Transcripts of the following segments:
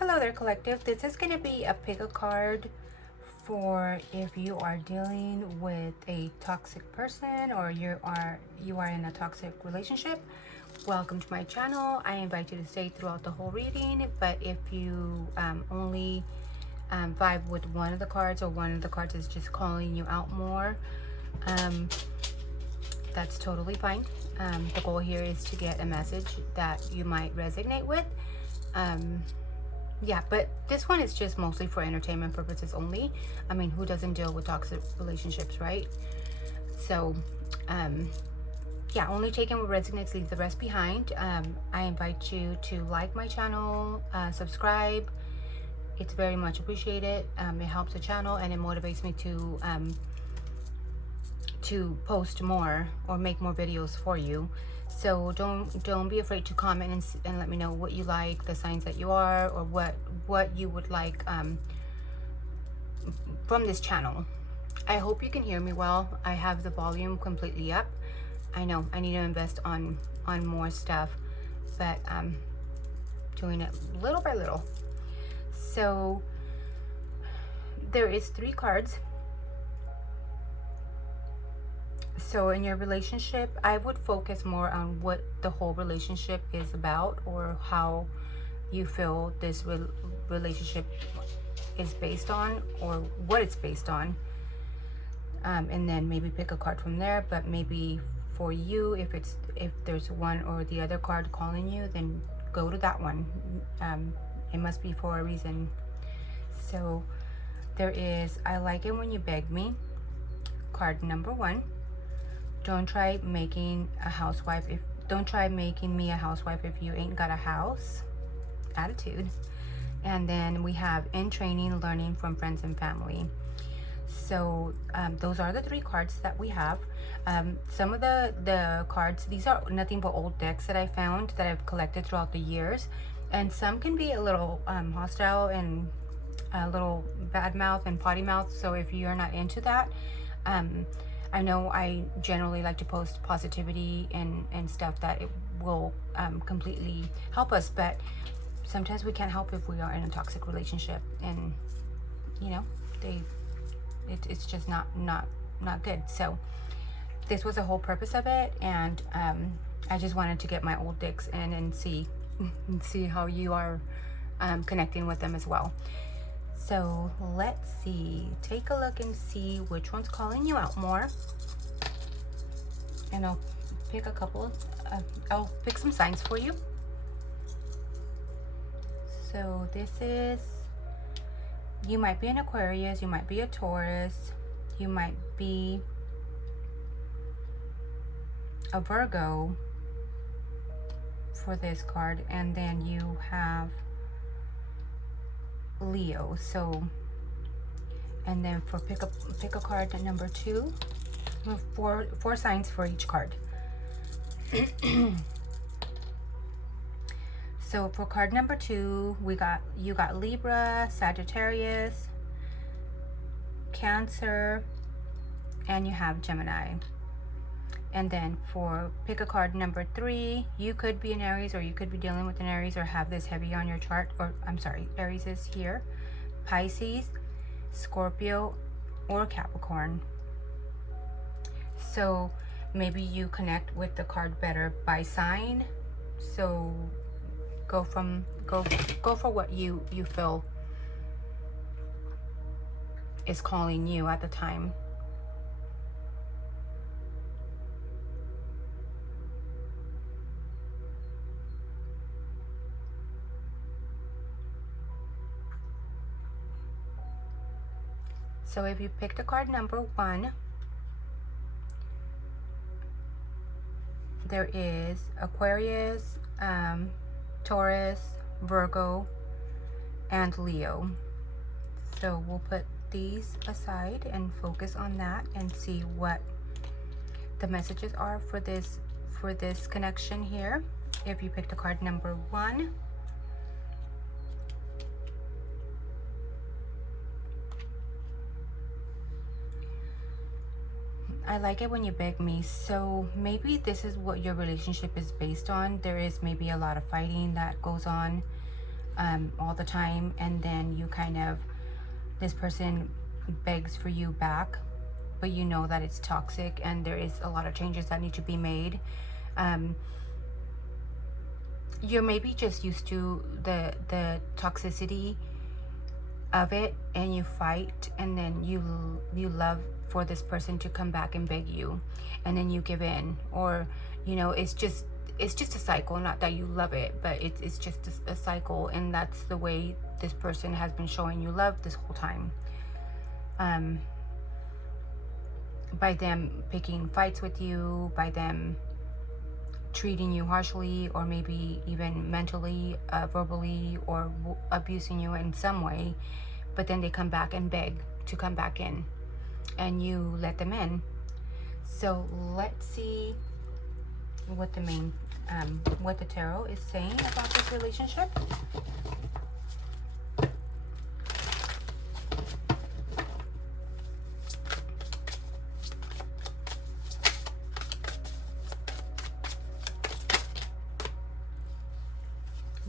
Hello there, collective. This is going to be a pick a card for if you are dealing with a toxic person or you are in a toxic relationship. Welcome to my channel. I invite you to stay throughout the whole reading, but if you only vibe with one of the cards, or one of the cards is just calling you out more, that's totally fine. The goal here is to get a message that you might resonate with. Yeah, but this one is just mostly for entertainment purposes only. I mean, who doesn't deal with toxic relationships, right? So, yeah, only taking what resonates, leave the rest behind. I invite you to like my channel, subscribe. It's very much appreciated. It helps the channel and it motivates me to post more or make more videos for you. So don't be afraid to comment and let me know what you like, the signs that you are, or what you would like from this channel. I hope you can hear me well. I have the volume completely up. I know I need to invest on more stuff, but I'm doing it little by little. So there is 3 cards. So in your relationship, I would focus more on what the whole relationship is about, or how you feel this relationship is based on, or what it's based on. And then maybe pick a card from there. But maybe for you, if there's one or the other card calling you, then go to that one. It must be for a reason. So there is, I like it when you beg me, card number 1. Don't try making me a housewife if you ain't got a house. Attitude. And then we have in training, learning from friends and family. So those are the 3 cards that we have. Some of the cards, these are nothing but old decks that I found that I've collected throughout the years, and some can be a little hostile and a little bad mouth and potty mouth. So if you're not into that, I know I generally like to post positivity and stuff that it will completely help us, but sometimes we can't help if we are in a toxic relationship, and you know, it's just not good. So this was the whole purpose of it, and I just wanted to get my old dicks in and see how you are connecting with them as well. So let's see, take a look and see which one's calling you out more. And I'll pick a couple, I'll pick some signs for you. So this is, you might be an Aquarius, you might be a Taurus, you might be a Virgo for this card, and then you have Leo. So, and then for pick a card number 2, four signs for each card. So for card number 2, you got Libra, Sagittarius, Cancer, and you have Gemini. And then for pick a card number 3, you could be an Aries, or you could be dealing with an Aries, or have this heavy on your chart, or I'm sorry, Aries is here, Pisces, Scorpio, or Capricorn. So maybe you connect with the card better by sign. So go for what you feel is calling you at the time. So if you picked a card number 1, there is Aquarius, Taurus, Virgo, and Leo. So we'll put these aside and focus on that and see what the messages are for this connection here. If you picked a card number 1, I like it when you beg me. So maybe this is what your relationship is based on. There is maybe a lot of fighting that goes on. all the time, and then you kind of, this person begs for you back, but you know that it's toxic and there is a lot of changes that need to be made. You're maybe just used to the toxicity of it, and you fight, and then you love for this person to come back and beg you, and then you give in, or you know, it's just a cycle. Not that you love it, but it's just a cycle, and that's the way this person has been showing you love this whole time. By them picking fights with you, by them treating you harshly, or maybe even mentally, verbally, or abusing you in some way, but then they come back and beg to come back in, and you let them in. So let's see what the main what the tarot is saying about this relationship.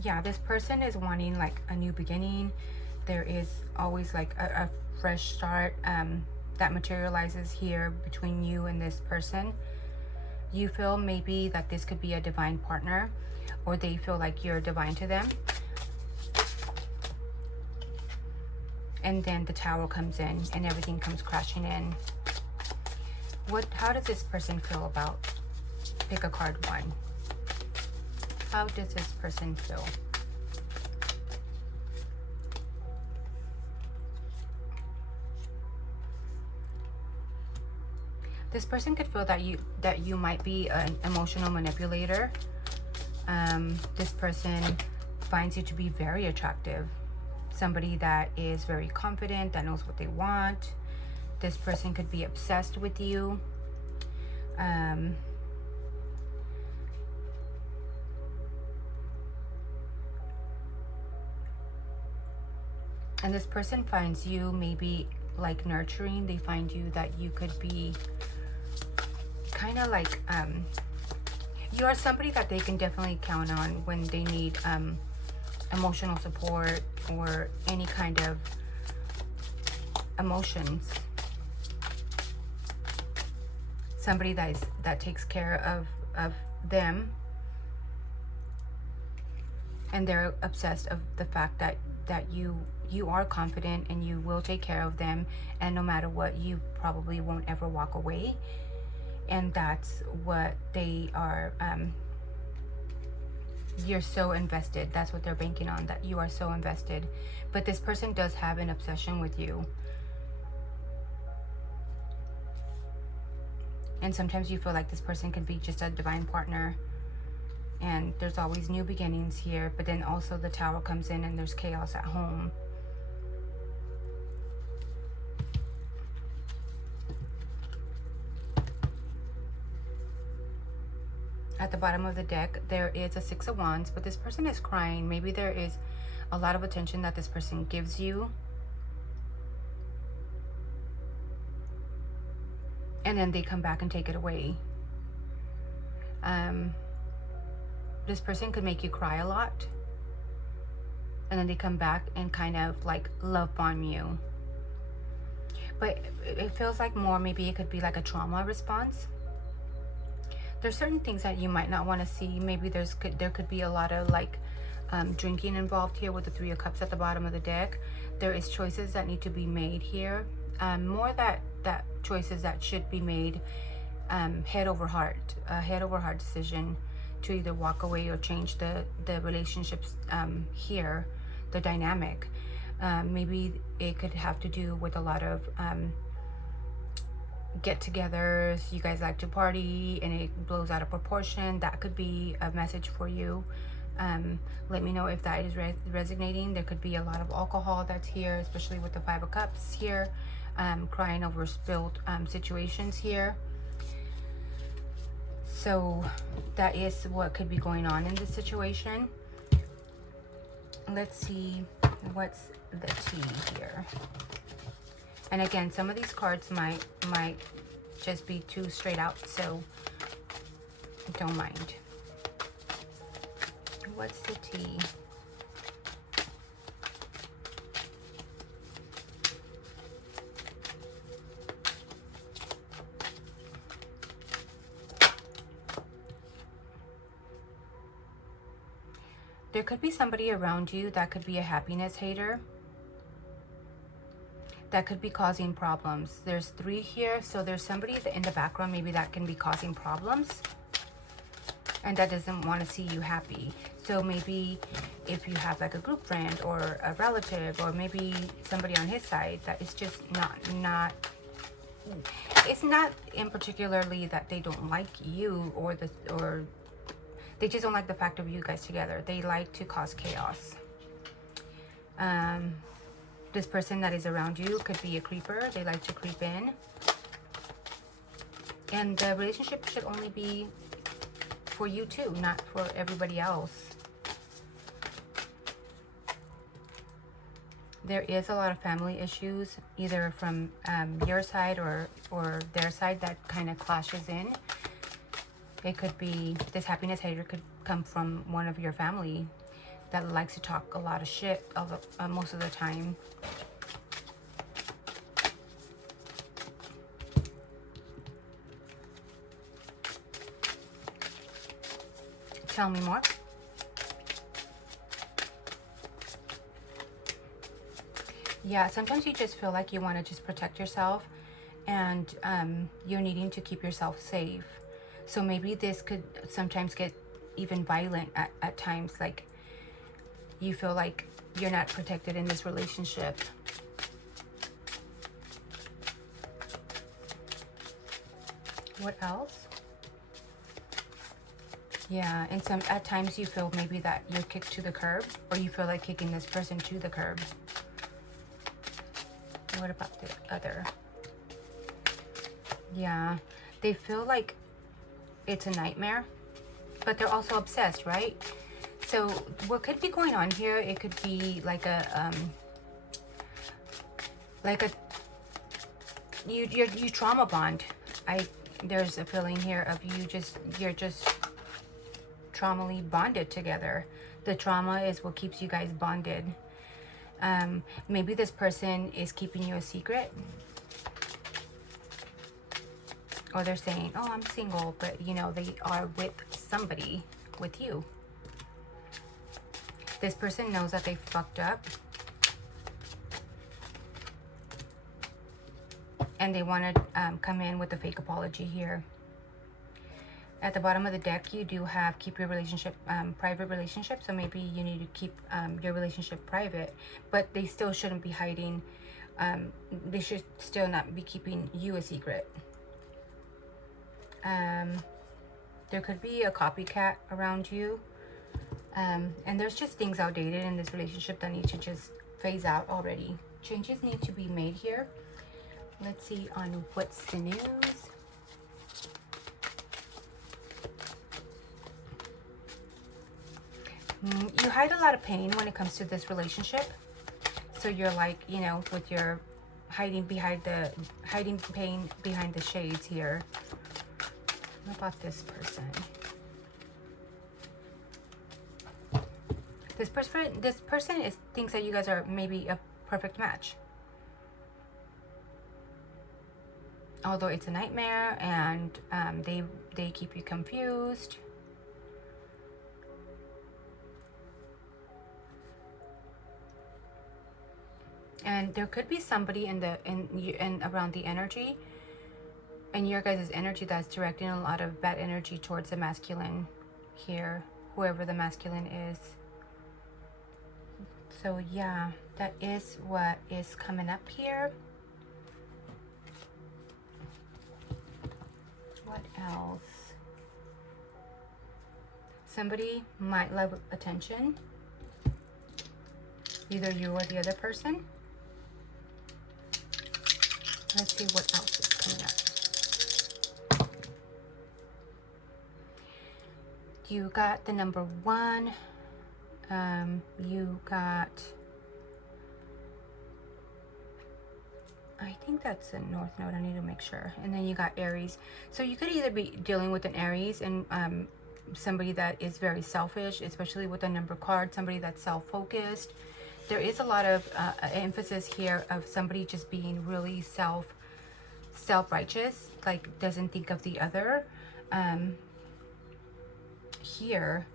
Yeah, this person is wanting like a new beginning. There is always like a fresh start that materializes here between you and this person. You feel maybe that this could be a divine partner, or they feel like you're divine to them. And then the Tower comes in and everything comes crashing in. How does this person feel about, pick a card, 1. How does this person feel? This person could feel that you might be an emotional manipulator. This person finds you to be very attractive. Somebody that is very confident, that knows what they want. This person could be obsessed with you. And this person finds you maybe like nurturing. They find you that you could be kind of like, you are somebody that they can definitely count on when they need emotional support or any kind of emotions. Somebody that takes care of them, and they're obsessed of the fact that you are confident and you will take care of them, and no matter what, you probably won't ever walk away. And that's what they are, you're so invested. That's what they're banking on, that you are so invested. But this person does have an obsession with you. And sometimes you feel like this person can be just a divine partner. And there's always new beginnings here. But then also the Tower comes in and there's chaos at home. At the bottom of the deck, there is a 6 of Wands, but this person is crying. Maybe there is a lot of attention that this person gives you, and then they come back and take it away. This person could make you cry a lot, and then they come back and kind of like love bomb you. But it feels like more, maybe it could be like a trauma response. There's certain things that you might not want to see. Maybe there could be a lot of like drinking involved here with the 3 of Cups at the bottom of the deck. There is choices that need to be made here. More that choices that should be made head over heart, a head over heart decision to either walk away or change the relationships here, the dynamic. Maybe it could have to do with a lot of get-togethers. You guys like to party and it blows out of proportion. That could be a message for you. Let me know if that is resonating. There could be a lot of alcohol that's here, especially with the 5 of Cups here. Crying over spilled situations here. So that is what could be going on in this situation. Let's see what's the tea here. And again, some of these cards might just be too straight out, so don't mind. What's the tea? There could be somebody around you that could be a happiness hater, that could be causing problems. There's 3 here, so there's somebody in the background maybe that can be causing problems and that doesn't want to see you happy. So maybe if you have like a group friend or a relative, or maybe somebody on his side that is just not it's not in particularly that they don't like you, or they just don't like the fact of you guys together. They like to cause chaos. This person that is around you could be a creeper. They like to creep in. And the relationship should only be for you too, not for everybody else. There is a lot of family issues, either from your side or their side, that kind of clashes in. It could be, this happiness hater could come from one of your family that likes to talk a lot of shit most of the time. Tell me more. Yeah, sometimes you just feel like you want to just protect yourself, and you're needing to keep yourself safe. So maybe this could sometimes get even violent at times, like you feel like you're not protected in this relationship. What else? Yeah, and at times you feel maybe that you're kicked to the curb, or you feel like kicking this person to the curb. What about the other? Yeah, they feel like it's a nightmare, but they're also obsessed, right? So what could be going on here, it could be like you trauma bond. There's a feeling here of you're just traumally bonded together. The trauma is what keeps you guys bonded. Maybe this person is keeping you a secret, or they're saying, oh, I'm single, but you know, they are with somebody, with you. This person knows that they fucked up, and they want to come in with a fake apology here. At the bottom of the deck, you do have keep your relationship, private relationship. So maybe you need to keep your relationship private, but they still shouldn't be hiding. They should still not be keeping you a secret. There could be a copycat around you. And there's just things outdated in this relationship that need to just phase out already. Changes need to be made here. Let's see on what's the news. You hide a lot of pain when it comes to this relationship. So you're like, you know, with your hiding pain behind the shades here. What about this person? This person thinks that you guys are maybe a perfect match. Although it's a nightmare, and they keep you confused. And there could be somebody in around the energy, and your guys' energy, that's directing a lot of bad energy towards the masculine here, whoever the masculine is. So yeah, that is what is coming up here. What else? Somebody might love attention, either you or the other person. Let's see what else is coming up. You got the number 1. You got, I think that's a North Node. I need to make sure. And then you got Aries. So you could either be dealing with an Aries and somebody that is very selfish, especially with the number card, somebody that's self-focused. There is a lot of emphasis here of somebody just being really self-righteous, like doesn't think of the other here.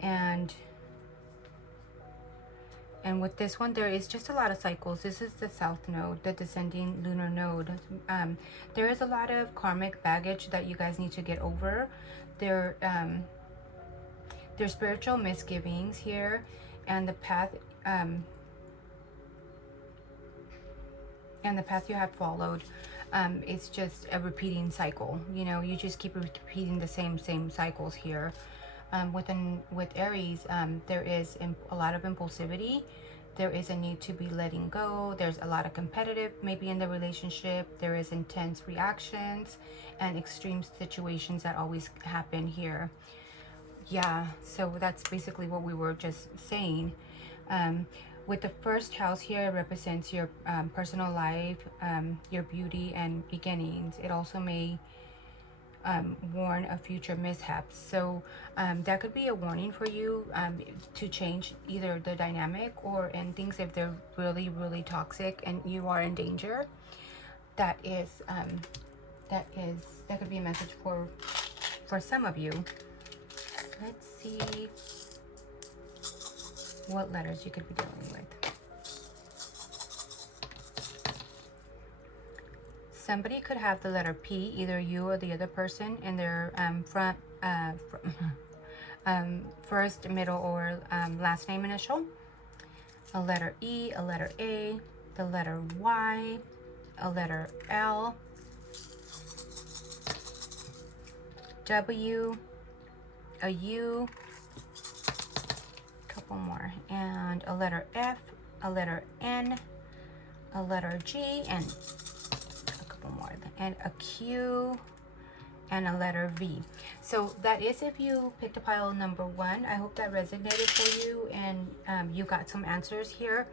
And And with this one, there is just a lot of cycles. This is the south node, the descending lunar node. There is a lot of karmic baggage that you guys need to get over. There's spiritual misgivings here, and the path you have followed, it's just a repeating cycle. You know, you just keep repeating the same cycles here. With Aries, there is a lot of impulsivity. There is a need to be letting go. There's a lot of competitive maybe in the relationship. There is intense reactions and extreme situations that always happen here. Yeah, so that's basically what we were just saying. With the first house here, it represents your personal life, your beauty and beginnings. It also may warn of future mishaps. So that could be a warning for you to change either the dynamic or in things if they're really, really toxic and you are in danger. That could be a message for some of you. Let's see what letters you could be dealing with. Somebody could have the letter P, either you or the other person, in their first, middle, or last name initial. A letter E, a letter A, the letter Y, a letter L, W, a U, couple more, and a letter F, a letter N, a letter G, and a couple more, and a Q, and a letter V. So that is if you picked a pile number 1. I hope that resonated for you, and you got some answers here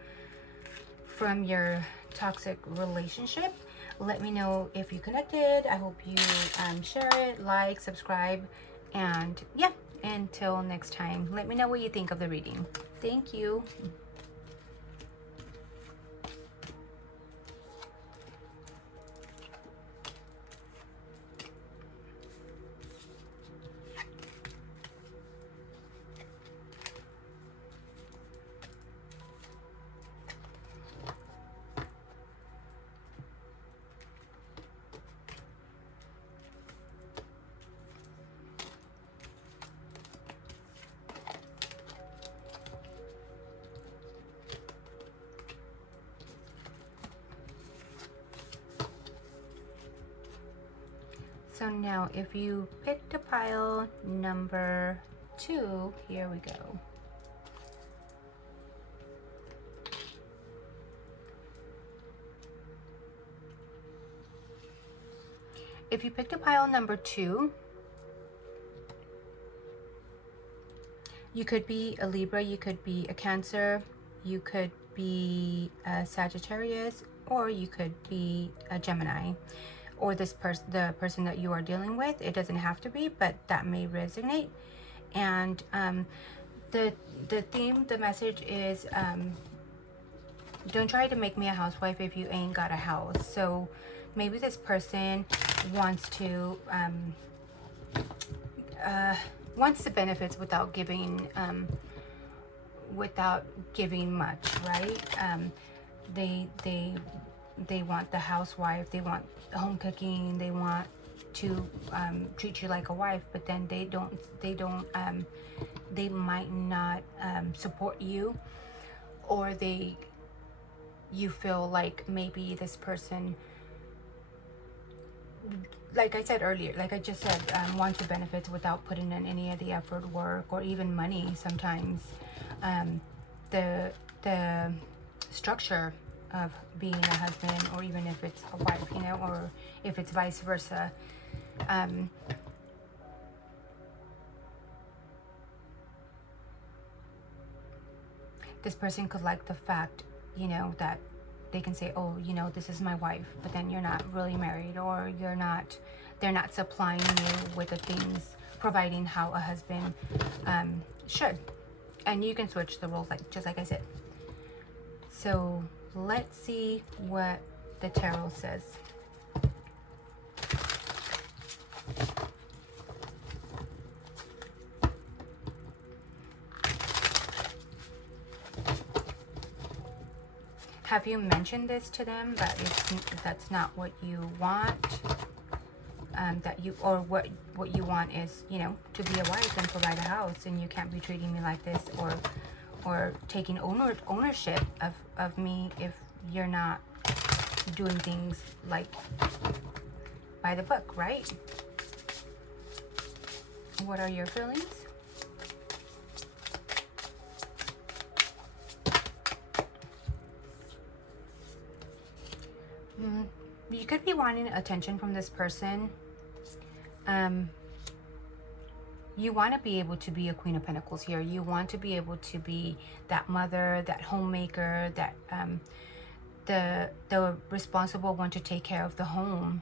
from your toxic relationship. Let me know if you connected. I hope you share it, like, subscribe, and yeah, until next time, let me know what you think of the reading. Thank you. So now if you picked a pile number 2, here we go. If you picked a pile number 2, you could be a Libra, you could be a Cancer, you could be a Sagittarius, or you could be a Gemini. Or the person that you are dealing with. It doesn't have to be, but that may resonate. And the theme, the message is, don't try to make me a housewife if you ain't got a house. So maybe this person wants to wants the benefits without giving much, right? They want the housewife, they want home cooking, they want to treat you like a wife, but then they might not support you, or you feel like maybe this person, like I said earlier, like I just said, wants the benefits without putting in any of the effort, work, or even money sometimes. The structure of being a husband, or even if it's a wife, you know, or if it's vice versa. This person could like the fact, you know, that they can say, oh, you know, this is my wife, but then you're not really married, or they're not supplying you with the things, providing how a husband should. And you can switch the roles, just like I said. So let's see what the tarot says. Have you mentioned this to them, that that's not what you want? That you, or what you want is, you know, to be a wife and provide a house, and you can't be treating me like this, or taking ownership of me if you're not doing things like by the book, right? What are your feelings? You could be wanting attention from this person. You want to be able to be a Queen of Pentacles here. You want to be able to be that mother, that homemaker, that the responsible one to take care of the home,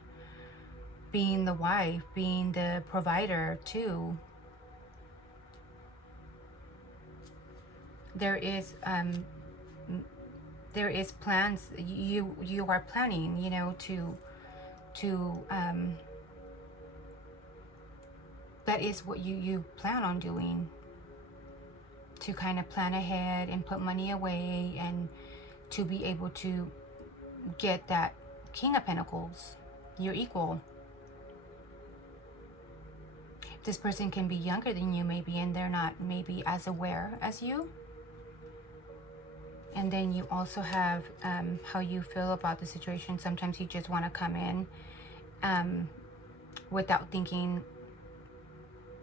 being the wife, being the provider too. There is plans. You are planning, you know, to that is what you plan on doing, to kind of plan ahead and put money away, and to be able to get that King of Pentacles, your equal. This person can be younger than you maybe, and they're not maybe as aware as you. And then you also have how you feel about the situation. Sometimes you just want to come in without thinking,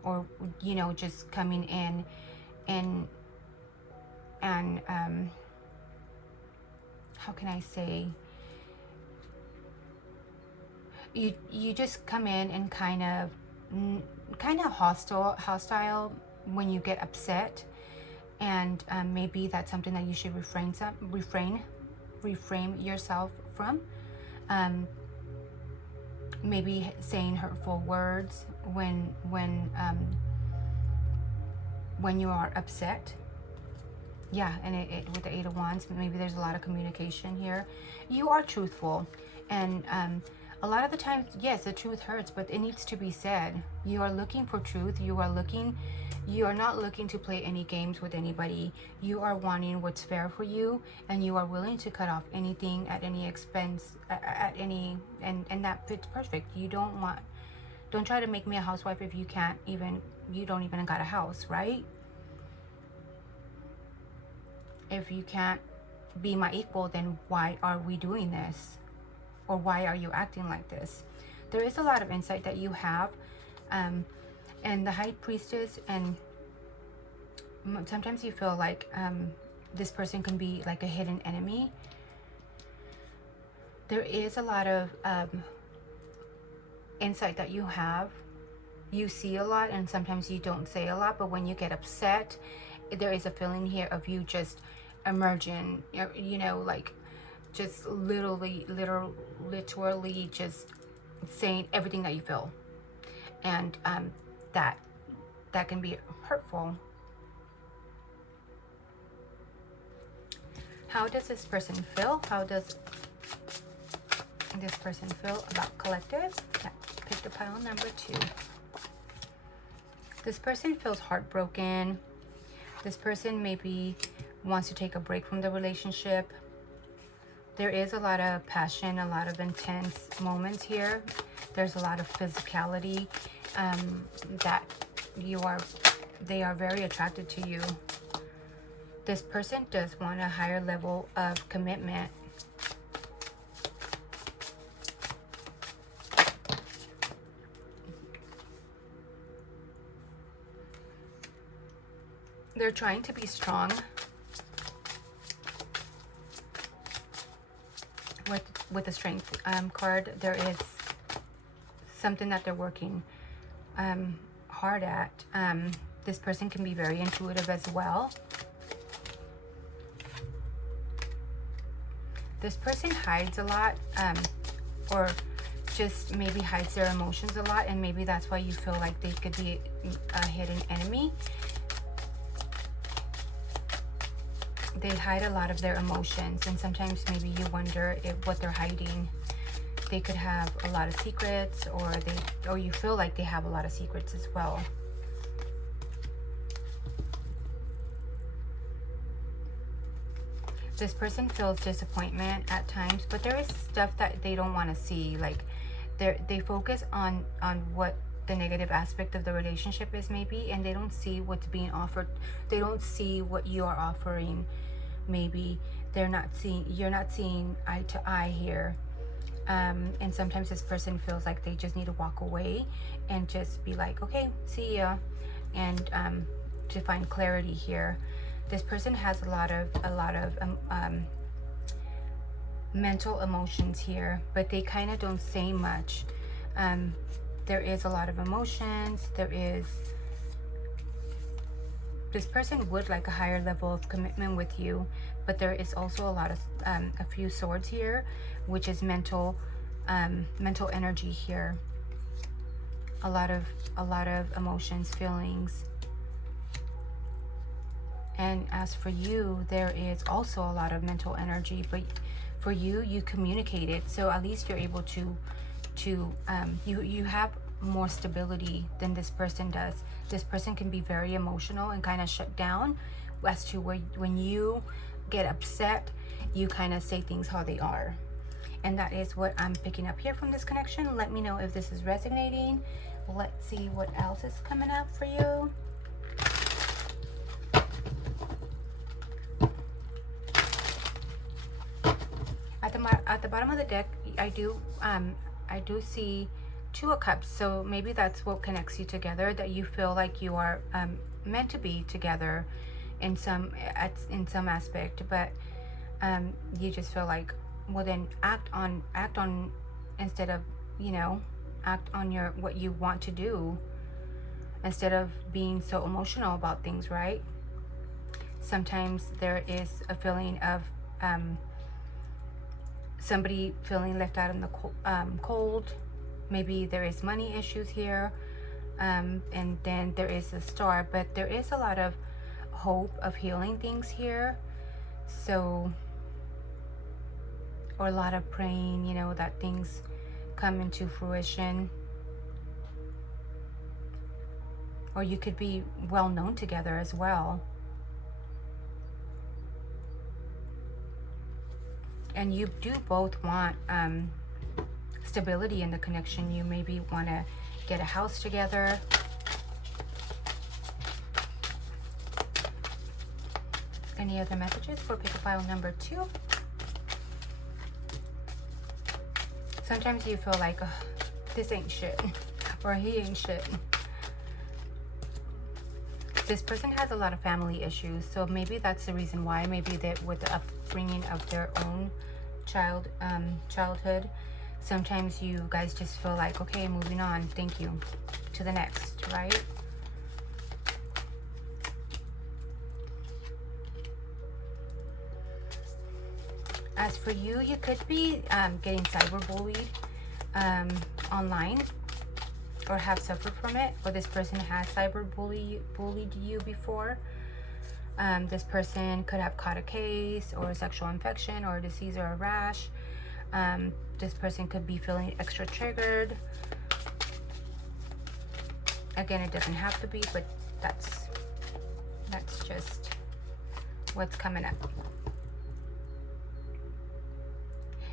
or, you know, just coming in and how can I say, you just come in and kind of hostile when you get upset. And maybe that's something that you should refrain yourself from. Maybe saying hurtful words when you are upset. Yeah, and with the Eight of Wands, maybe there's a lot of communication here. You are truthful, and a lot of the times, yes, the truth hurts, but it needs to be said. You are looking for truth. You are not looking to play any games with anybody. You are wanting what's fair for you, and you are willing to cut off anything at any expense, and that fits perfect. You don't try to make me a housewife if you don't even got a house, right? If you can't be my equal, then why are we doing this? Or why are you acting like this? There is a lot of insight that you have. And the High Priestess, and sometimes you feel like this person can be like a hidden enemy. There is a lot of insight that you have. You see a lot, and sometimes you don't say a lot, but when you get upset, there is a feeling here of you just emerging, you know, like just literally just saying everything that you feel. And that can be hurtful. How does this person feel? How does this person feel about collective? Yeah, pick the pile number 2. This person feels heartbroken. This person maybe wants to take a break from the relationship. There is a lot of passion, a lot of intense moments here. There's a lot of physicality that they are very attracted to you. This person does want a higher level of commitment. They're trying to be strong. With the Strength card, there is something that they're working hard at. This person can be very intuitive as well. This person hides a lot, or just maybe hides their emotions a lot, and maybe that's why you feel like they could be a hidden enemy. They hide a lot of their emotions, and sometimes maybe you wonder what they're hiding. They could have a lot of secrets, or you feel like they have a lot of secrets as well. This person feels disappointment at times, but there is stuff that they don't want to see. Like they focus on what the negative aspect of the relationship is maybe, and they don't see what's being offered. They don't see what you are offering. Maybe you're not seeing eye to eye here. And sometimes this person feels like they just need to walk away and just be like, okay, see ya, and to find clarity here. This person has a lot of mental emotions here, but they kind of don't say much. There is a lot of emotions. This person would like a higher level of commitment with you, but there is also a lot of a few swords here, which is mental energy here. A lot of emotions, feelings. And as for you, there is also a lot of mental energy, but for you communicate it, so at least you're able to you have more stability than this person does. This person can be very emotional and kind of shut down as to when you get upset, you kind of say things how they are. And that is what I'm picking up here from this connection. Let me know if this is resonating. Let's see what else is coming up for you. At the bottom of the deck, I do see Two of Cups. So maybe that's what connects you together, that you feel like you are meant to be together in some aspect, but you just feel like, well, then act on instead of, act on what you want to do instead of being so emotional about things, right? Sometimes there is a feeling of somebody feeling left out in the cold. Maybe there is money issues here, and then there is a Star, but there is a lot of hope of healing things here. So, or a lot of praying, that things come into fruition. Or you could be well known together as well. And you do both want stability in the connection. You maybe want to get a house together. Any other messages for pick a pile number 2? Sometimes you feel like, oh, this ain't shit, or he ain't shit. This person has a lot of family issues, so maybe that's the reason why. Maybe that with the upbringing of their own childhood, sometimes you guys just feel like, okay, moving on, thank you, to the next, right? As for you, you could be getting cyberbullied online, or have suffered from it, or this person has bullied you before. This person could have caught a case, or a sexual infection, or a disease, or a rash. This person could be feeling extra triggered. Again, it doesn't have to be, but that's just what's coming up.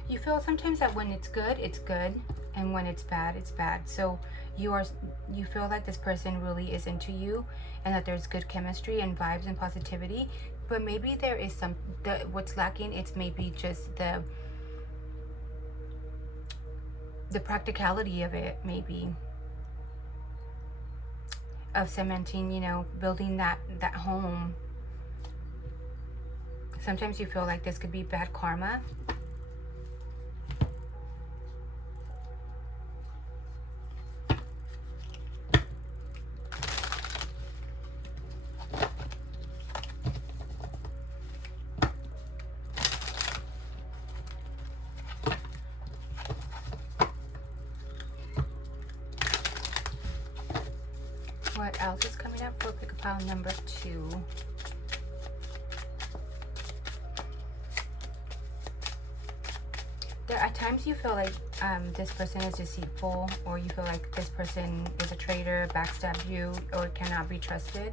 You feel sometimes that when it's good, and when it's bad, it's bad. So you feel like this person really is into you, and that there's good chemistry and vibes and positivity. But maybe there is what's lacking. It's maybe just the practicality of it, maybe, of cementing, building that home. Sometimes you feel like this could be bad karma. What else is coming up for pick a pile number 2? There are times you feel like this person is deceitful, or you feel like this person is a traitor, backstabbed you, or cannot be trusted.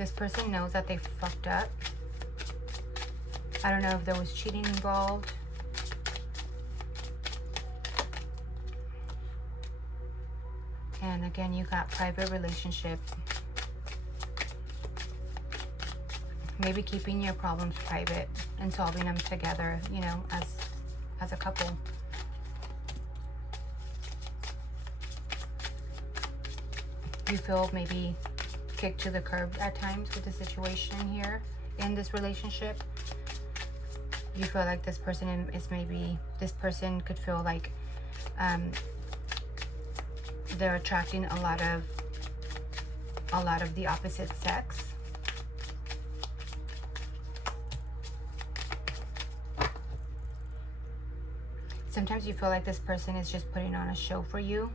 This person knows that they fucked up. I don't know if there was cheating involved. And again, you got private relationship. Maybe keeping your problems private and solving them together, you know, as a couple. You feel maybe kicked to the curb at times with the situation here in this relationship. You feel like this person is maybe, this person could feel like they're attracting a lot of the opposite sex. Sometimes you feel like this person is just putting on a show for you.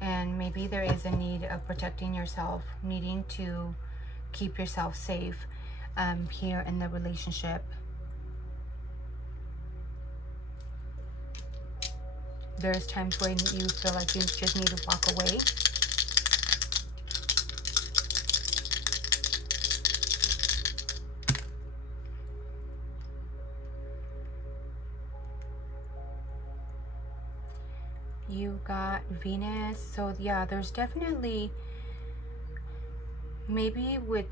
And maybe there is a need of protecting yourself, needing to keep yourself safe here in the relationship. There's times when you feel like you just need to walk away. You got Venus. So yeah, there's definitely, maybe with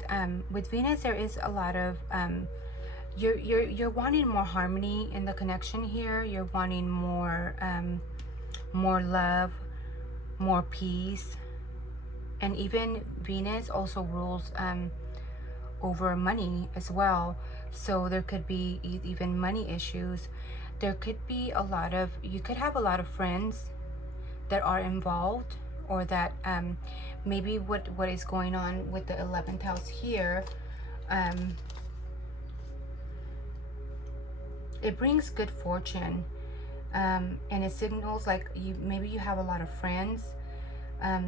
Venus there is a lot of you're wanting more harmony in the connection here. You're wanting more more love, more peace. And even Venus also rules over money as well. So there could be even money issues. There could be a lot of, you could have a lot of friends that are involved, or that maybe what is going on with the 11th house here, it brings good fortune, and it signals like maybe you have a lot of friends,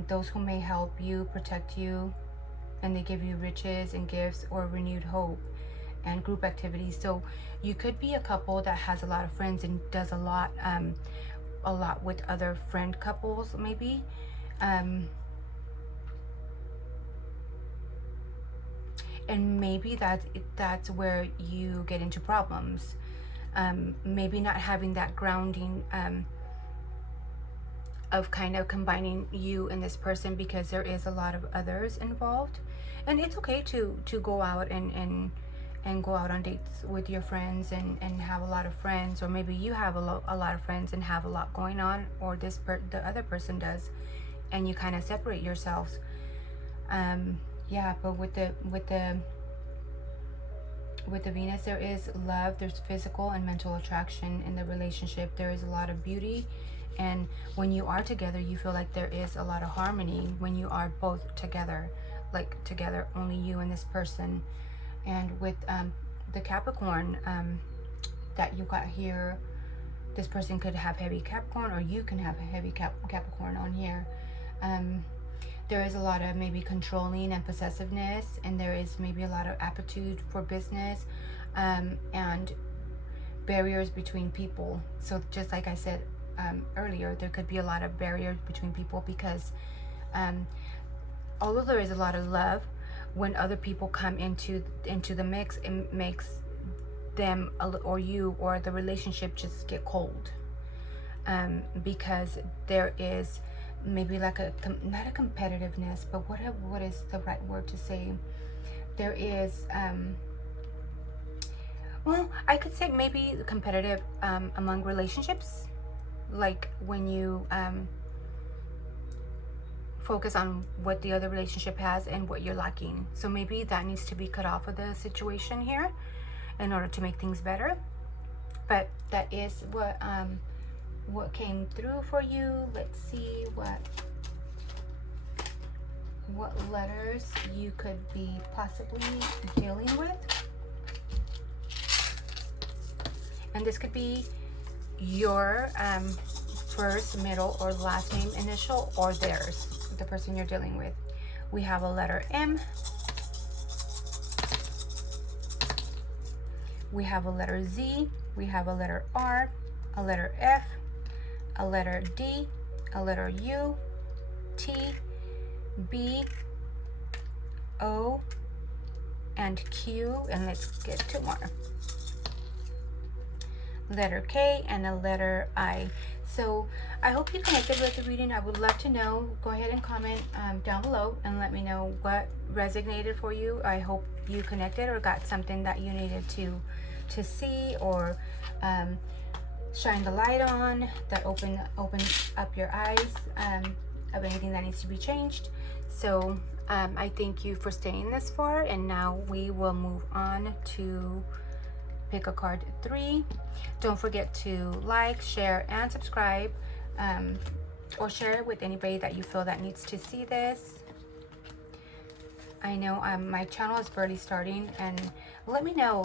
those who may help you, protect you, and they give you riches and gifts or renewed hope and group activities. So you could be a couple that has a lot of friends and does a lot with other friend couples maybe. And maybe that's where you get into problems. Maybe not having that grounding of kind of combining you and this person, because there is a lot of others involved. And it's okay to go out and go out on dates with your friends and have a lot of friends, or maybe you have a lot of friends and have a lot going on, or the other person does, and you kind of separate yourselves. Yeah, but with the Venus, there is love, there's physical and mental attraction in the relationship. There is a lot of beauty, and when you are together, you feel like there is a lot of harmony when you are both together, like together, only you and this person. And with the Capricorn that you got here, this person could have heavy Capricorn, or you can have a heavy Capricorn on here. There is a lot of maybe controlling and possessiveness, and there is maybe a lot of aptitude for business, and barriers between people. So just like I said earlier, there could be a lot of barriers between people, because although there is a lot of love, when other people come into the mix, it makes them or you or the relationship just get cold, because there is maybe like not a competitiveness, but what is the right word to say? There is well, I could say maybe competitive among relationships, like when you focus on what the other relationship has and what you're lacking. So maybe that needs to be cut off of the situation here in order to make things better. But that is what came through for you. Let's see what letters you could be possibly dealing with. And this could be your first, middle, or last name initial, or theirs, the person you're dealing with. We have a letter M. We have a letter Z. We have a letter R, a letter F, a letter D, a letter U, T, B, O, and Q, and let's get 2 more. Letter K and a letter I. So I hope you connected with the reading. I would love to know. Go ahead and comment down below and let me know what resonated for you. I hope you connected or got something that you needed to see or shine the light on, that opens up your eyes of anything that needs to be changed. So I thank you for staying this far, and now we will move on to pick a card 3. Don't forget to like, share, and subscribe, or share it with anybody that you feel that needs to see this. I know my channel is barely starting, and let me know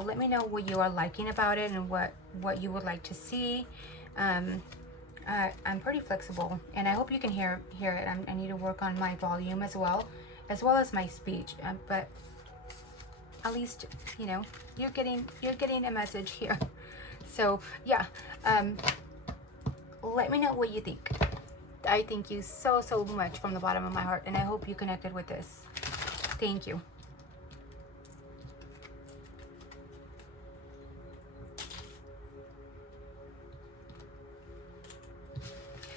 what you are liking about it and what you would like to see. I'm pretty flexible, and I hope you can hear it. I need to work on my volume as well as my speech, but at least you're getting a message here. So yeah, let me know what you think. I thank you so much from the bottom of my heart, and I hope you connected with this. Thank you.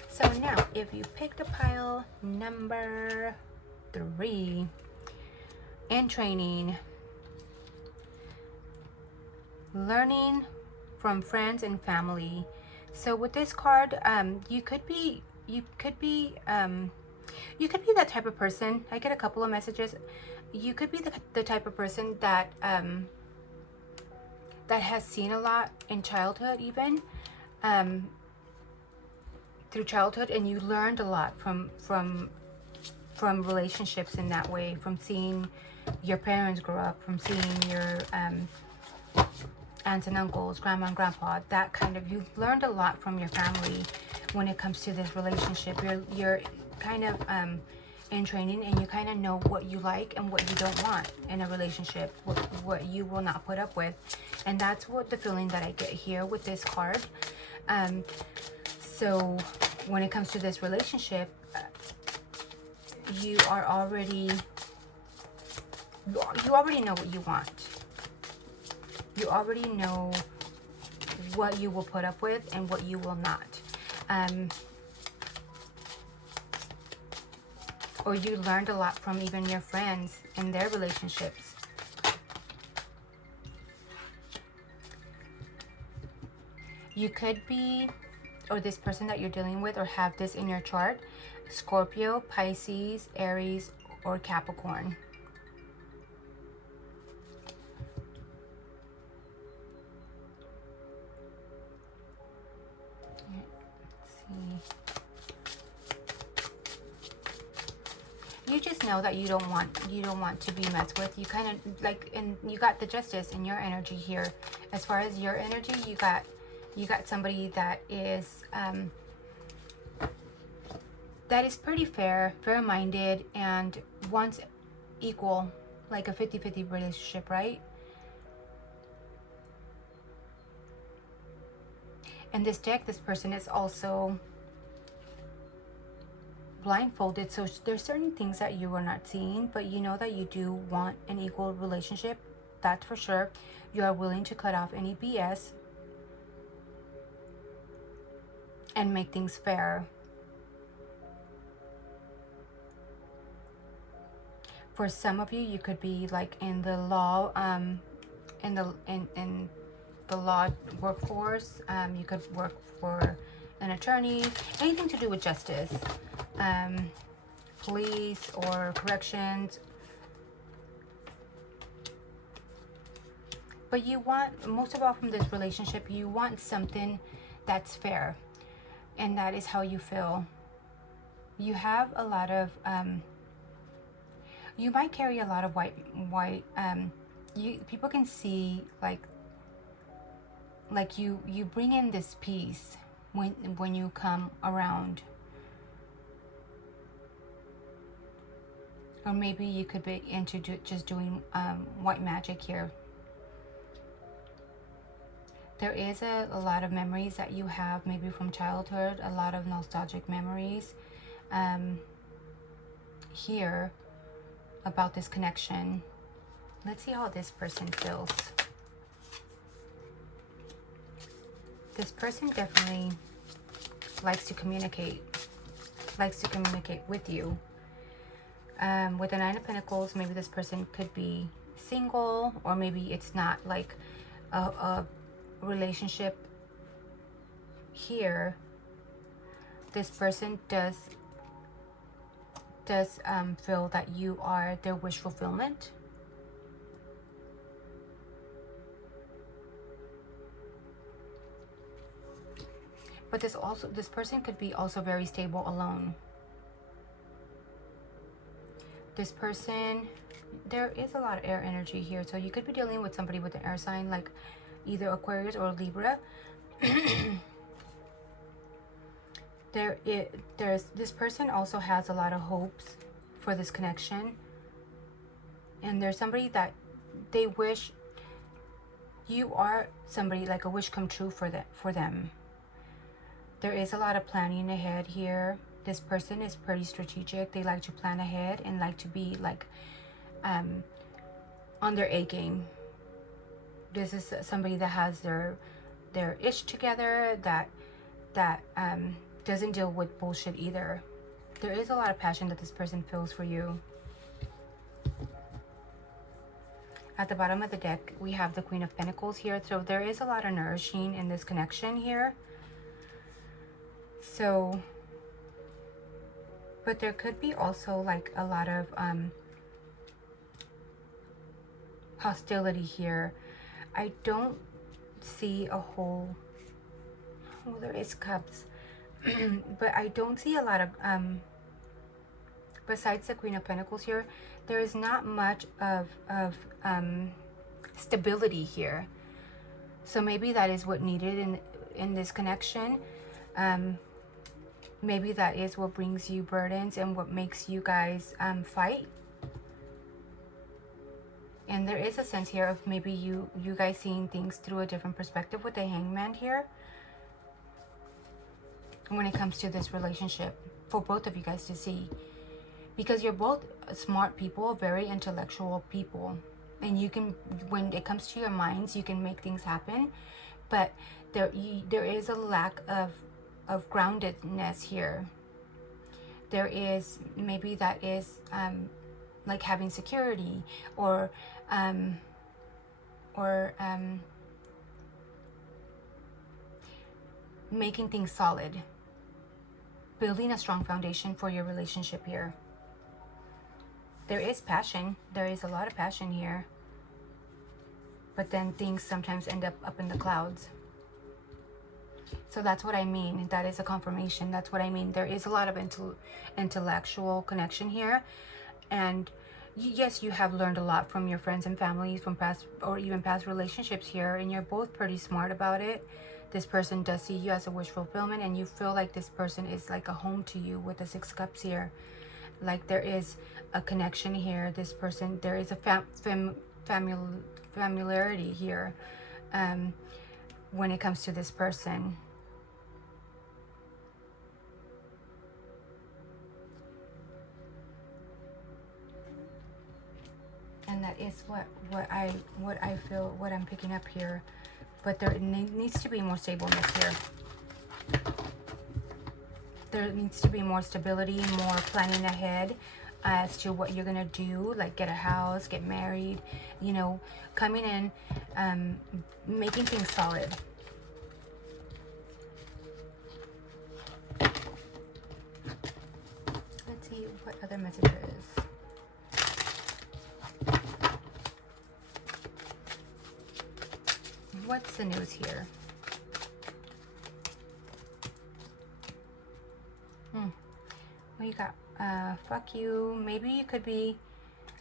So now, if you picked a pile number 3, in training, learning from friends and family. So with this card, you could be that type of person. I get a couple of messages. You could be the type of person that that has seen a lot in childhood, even through childhood, and you learned a lot from relationships in that way, from seeing your parents grow up, from seeing your aunts and uncles, grandma and grandpa, that kind of, you've learned a lot from your family when it comes to this relationship. You're kind of in training, and you kind of know what you like and what you don't want in a relationship, what you will not put up with. And that's what the feeling that I get here with this card. So when it comes to this relationship, you already know what you want. You already know what you will put up with and what you will not. Or you learned a lot from even your friends in their relationships. You could be, or this person that you're dealing with, or have this in your chart, Scorpio, Pisces, Aries, or Capricorn. You just know that you don't want to be messed with. You kind of like, and you got the Justice in your energy here. As far as your energy, you got somebody that is pretty fair-minded, and wants equal, like a 50-50 relationship, right? In this deck, this person is also blindfolded, so there's certain things that you are not seeing, but you know that you do want an equal relationship. That's for sure. You are willing to cut off any BS and make things fair. For some of you, you could be like in the law, in the law workforce. You could work for an attorney, anything to do with justice, police or corrections. But you want, most of all from this relationship, you want something that's fair, and that is how you feel. You have a lot of you might carry a lot of white people can see like you bring in this peace when you come around. Or maybe you could be into just doing white magic here. There is a lot of memories that you have, maybe from childhood, a lot of nostalgic memories. here about this connection. Let's see how this person feels. This person definitely likes to communicate with you. With the Nine of Pentacles, maybe this person could be single, or maybe it's not like a relationship here. This person does feel that you are their wish fulfillment. But this person could be also very stable alone. This person, there is a lot of air energy here, so you could be dealing with somebody with an air sign, like either Aquarius or Libra. This person also has a lot of hopes for this connection, and there's somebody that they wish you are somebody, like a wish come true for them. There is a lot of planning ahead here. This person is pretty strategic. They like to plan ahead and like to be like on their A game. This is somebody that has their ish together, that doesn't deal with bullshit either. There is a lot of passion that this person feels for you. At the bottom of the deck, we have the Queen of Pentacles here. So there is a lot of nourishing in this connection here. So, but there could be also like a lot of hostility here. I don't see a whole, well, there is Cups, but I don't see a lot of, besides the Queen of Pentacles here, there is not much of stability here. So maybe that is what needed in this connection. Maybe that is what brings you burdens and what makes you guys fight. And there is a sense here of maybe you guys seeing things through a different perspective with the Hangman here when it comes to this relationship, for both of you guys to see. Because you're both smart people, very intellectual people. And you can, when it comes to your minds, you can make things happen. But there is a lack of groundedness here. There is, maybe that is like having security, or making things solid, building a strong foundation for your relationship here. There is passion. There is a lot of passion here. But then things sometimes end up in the clouds. So that's what I mean. That is a confirmation. That's what I mean. There is a lot of intellectual connection here. And yes, you have learned a lot from your friends and family, from past or even past relationships here. And you're both pretty smart about it. This person does see you as a wish fulfillment. And you feel like this person is like a home to you with the Six Cups here. Like there is a connection here. This person, there is a familiarity here when it comes to this person. And that is what I feel, what I'm picking up here. But there needs to be more stableness here. There needs to be more stability, more planning ahead as to what you're gonna do, like get a house, get married, you know, coming in, making things solid. Let's see what other messages. What's the news here? We got fuck you. Maybe you could be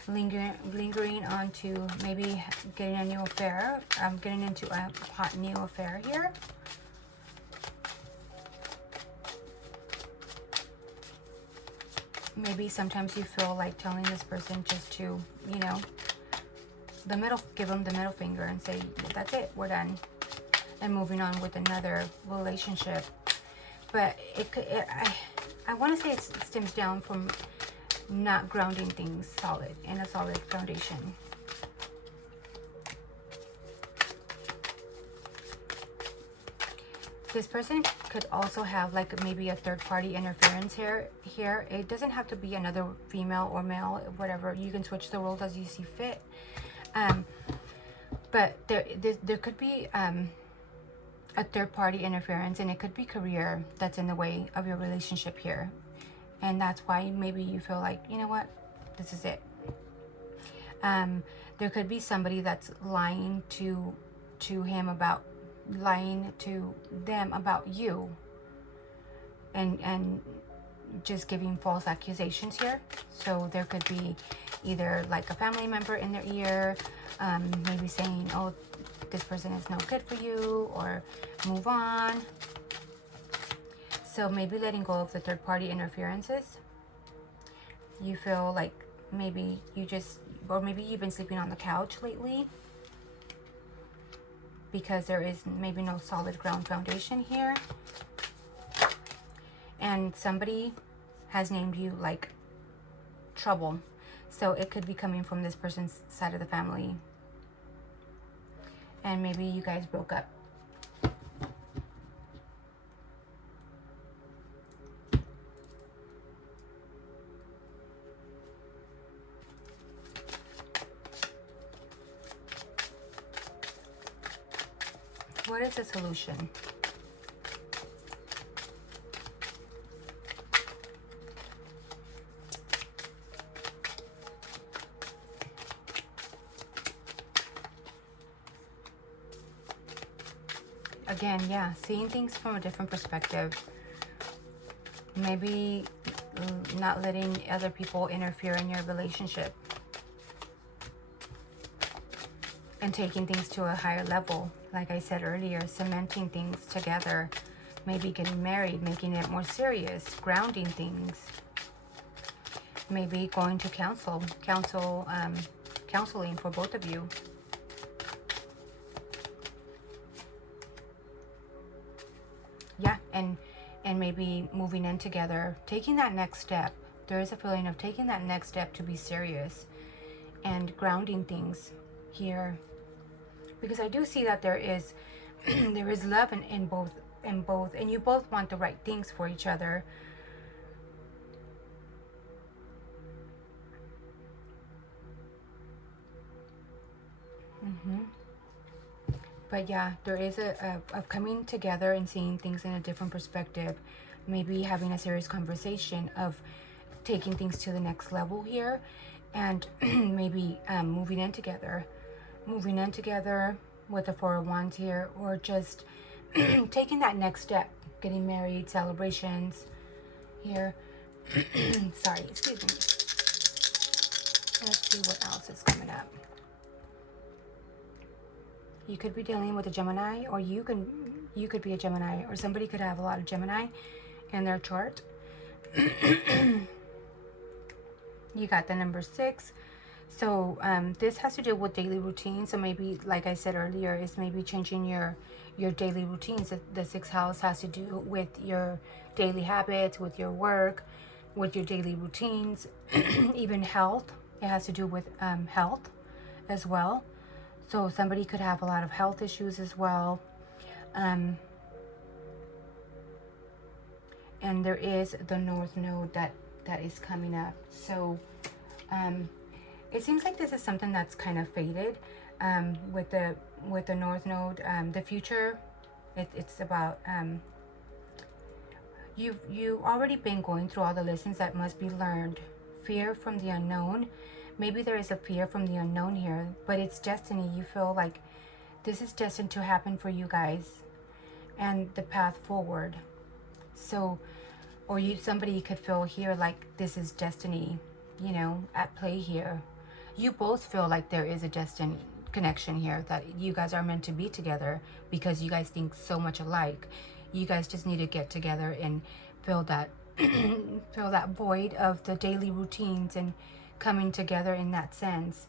lingering on to maybe getting a new affair. Getting into a hot new affair here. Maybe sometimes you feel like telling this person just to, you know, give them the middle finger and say, that's it, we're done, and moving on with another relationship. But I want to say it stems down from not grounding things solid in a solid foundation. This person could also have like maybe a third party interference here. It doesn't have to be another female or male, whatever. You can switch the roles as you see fit. But there could be a third party interference, and it could be career that's in the way of your relationship here. And that's why maybe you feel like, you know what, this is it. There could be somebody that's lying to them about you, and just giving false accusations here. So there could be either like a family member in their ear, maybe saying, oh, this person is no good for you, or move on. So maybe letting go of the third party interferences. You feel like maybe maybe you've been sleeping on the couch lately, because there is maybe no solid ground foundation here. And somebody has named you like trouble. So it could be coming from this person's side of the family. And maybe you guys broke up. What is the solution? Again, yeah, seeing things from a different perspective. Maybe not letting other people interfere in your relationship. And taking things to a higher level. Like I said earlier, cementing things together. Maybe getting married, making it more serious, grounding things. Maybe going to counseling for both of you. Yeah, and maybe moving in together, taking that next step. There is a feeling of taking that next step to be serious and grounding things here, because I do see that there is there is love in both, and you both want the right things for each other. But yeah, there is a coming together and seeing things in a different perspective. Maybe having a serious conversation of taking things to the next level here, and maybe moving in together with the Four of Wands here, or just taking that next step, getting married, celebrations here. Sorry, excuse me. Let's see what else is coming up. You could be dealing with a Gemini, or you could be a Gemini, or somebody could have a lot of Gemini in their chart. You got the number 6. So this has to do with daily routine. So maybe, like I said earlier, is maybe changing your daily routines. The 6th house has to do with your daily habits, with your work, with your daily routines, even health. It has to do with health as well. So somebody could have a lot of health issues as well. And there is the North Node that is coming up. So it seems like this is something that's kind of faded with the North Node. The future, it's about you've already been going through all the lessons that must be learned. Fear from the unknown. Maybe there is a fear from the unknown here, but it's destiny. You feel like this is destined to happen for you guys, and the path forward. So, or somebody could feel here like this is destiny, you know, at play here. You both feel like there is a destined connection here, that you guys are meant to be together because you guys think so much alike. You guys just need to get together and fill that fill that void of the daily routines and coming together in that sense.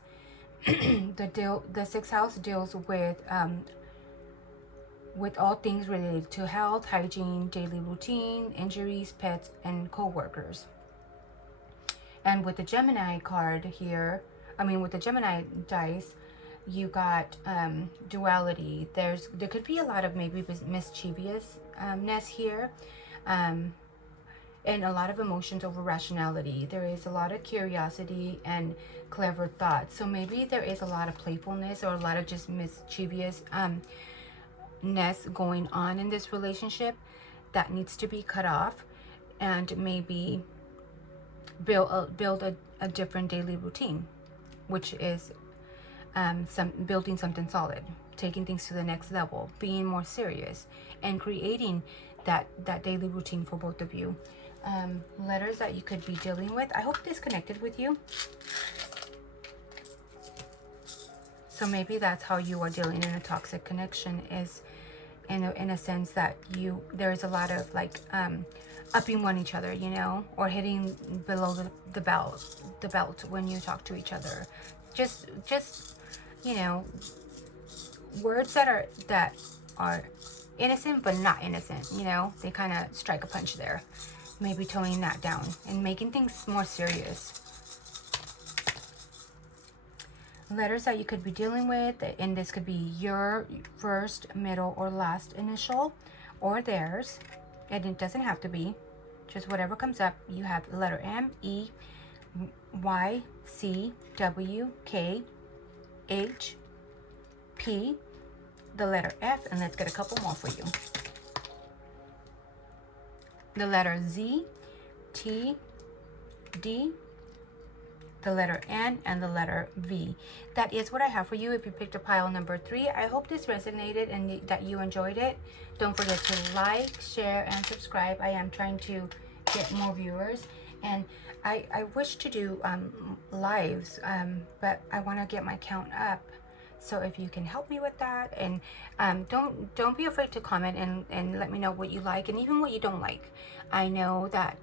The 6th house deals with all things related to health, hygiene, daily routine, injuries, pets, and co-workers. And with the Gemini card here, I mean with the Gemini dice, you got duality. There could be a lot of maybe mischievousness here, and a lot of emotions over rationality. There is a lot of curiosity and clever thoughts. So maybe there is a lot of playfulness or a lot of just mischievousness going on in this relationship that needs to be cut off, and maybe build a different daily routine, which is building something solid, taking things to the next level, being more serious, and creating that daily routine for both of you. Letters that you could be dealing with. I hope this connected with you. So maybe that's how you are dealing in a toxic connection, is in a sense that there is a lot of like upping one each other, you know, or hitting below the belt when you talk to each other. Just you know, words that are innocent but not innocent, you know, they kind of strike a punch there. Maybe toning that down and making things more serious. Letters that you could be dealing with, and this could be your first, middle, or last initial, or theirs, and it doesn't have to be, just whatever comes up. You have the letter M, E, Y, C, W, K, H, P, the letter F, and let's get a couple more for you. The letter Z, T, D, the letter N, and the letter V. That is what I have for you if you picked a pile number 3. I hope this resonated and that you enjoyed it. Don't forget to like, share, and subscribe. I am trying to get more viewers, and I wish to do lives, but I want to get my count up. So if you can help me with that, and don't be afraid to comment and let me know what you like and even what you don't like. I know that